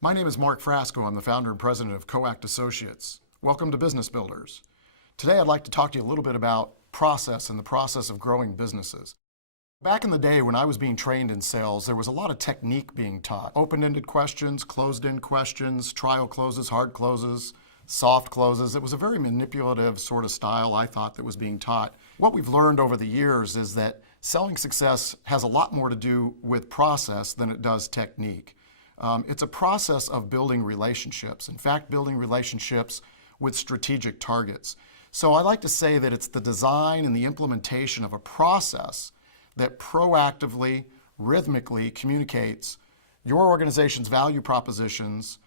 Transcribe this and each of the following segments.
My name is Mark Frasco. I'm the founder and president of COACT Associates. Welcome to Business Builders. Today I'd like to talk to you a little bit about process and the process of growing businesses. Back in the day when I was being trained in sales, there was a lot of technique being taught. Open-ended questions, closed-end questions, trial closes, hard closes, soft closes. It was a very manipulative sort of style, I thought, that was being taught. What we've learned over the years is that selling success has a lot more to do with process than it does technique. It's a process of building relationships. In fact, building relationships with strategic targets. So I like to say that it's the design and the implementation of a process that proactively, rhythmically communicates your organization's value propositions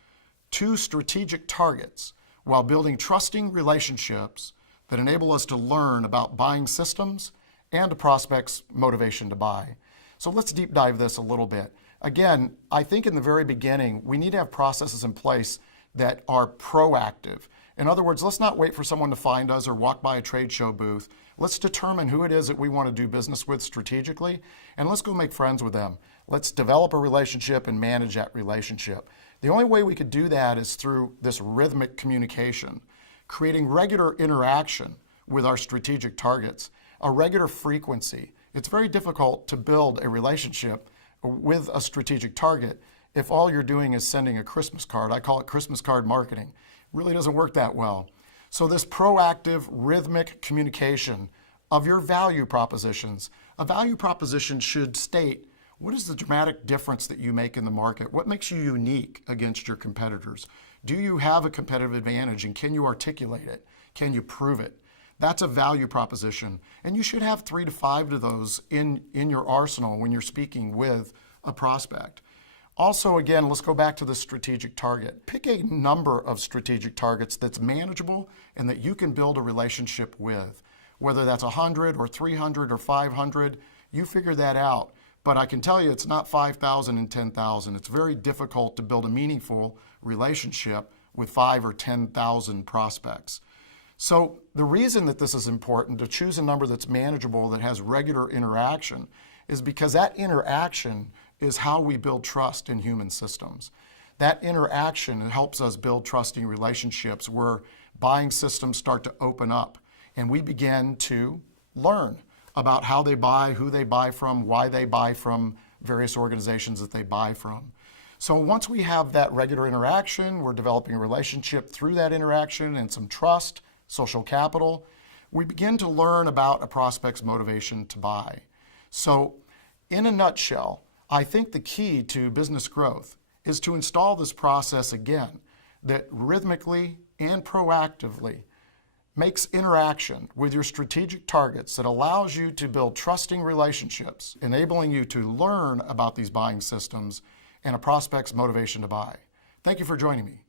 to strategic targets while building trusting relationships that enable us to learn about buying systems and a prospect's motivation to buy. So let's deep dive this a little bit. Again, I think in the very beginning, we need to have processes in place that are proactive. In other words, let's not wait for someone to find us or walk by a trade show booth. Let's determine who it is that we want to do business with strategically, and let's go make friends with them. Let's develop a relationship and manage that relationship. The only way we could do that is through this rhythmic communication, creating regular interaction with our strategic targets, a regular frequency. It's very difficult to build a relationship with a strategic target if all you're doing is sending a Christmas card. I call it Christmas card marketing. It really doesn't work that well. So this proactive, rhythmic communication of your value propositions. A value proposition should state, what is the dramatic difference that you make in the market? What makes you unique against your competitors? Do you have a competitive advantage, and can you articulate it? Can you prove it? That's a value proposition, and you should have 3 to 5 of those in your arsenal when you're speaking with a prospect. Also, again, let's go back to the strategic target. Pick a number of strategic targets that's manageable and that you can build a relationship with. Whether that's 100 or 300 or 500, you figure that out. But I can tell you it's not 5,000 and 10,000. It's very difficult to build a meaningful relationship with 5 or 10,000 prospects. So the reason that this is important to choose a number that's manageable, that has regular interaction, is because that interaction is how we build trust in human systems. That interaction helps us build trusting relationships where buying systems start to open up and we begin to learn about how they buy, who they buy from, why they buy from various organizations that they buy from. So once we have that regular interaction, we're developing a relationship through that interaction and some trust, social capital, we begin to learn about a prospect's motivation to buy. So in a nutshell, I think the key to business growth is to install this process again that rhythmically and proactively makes interaction with your strategic targets that allows you to build trusting relationships, enabling you to learn about these buying systems and a prospect's motivation to buy. Thank you for joining me.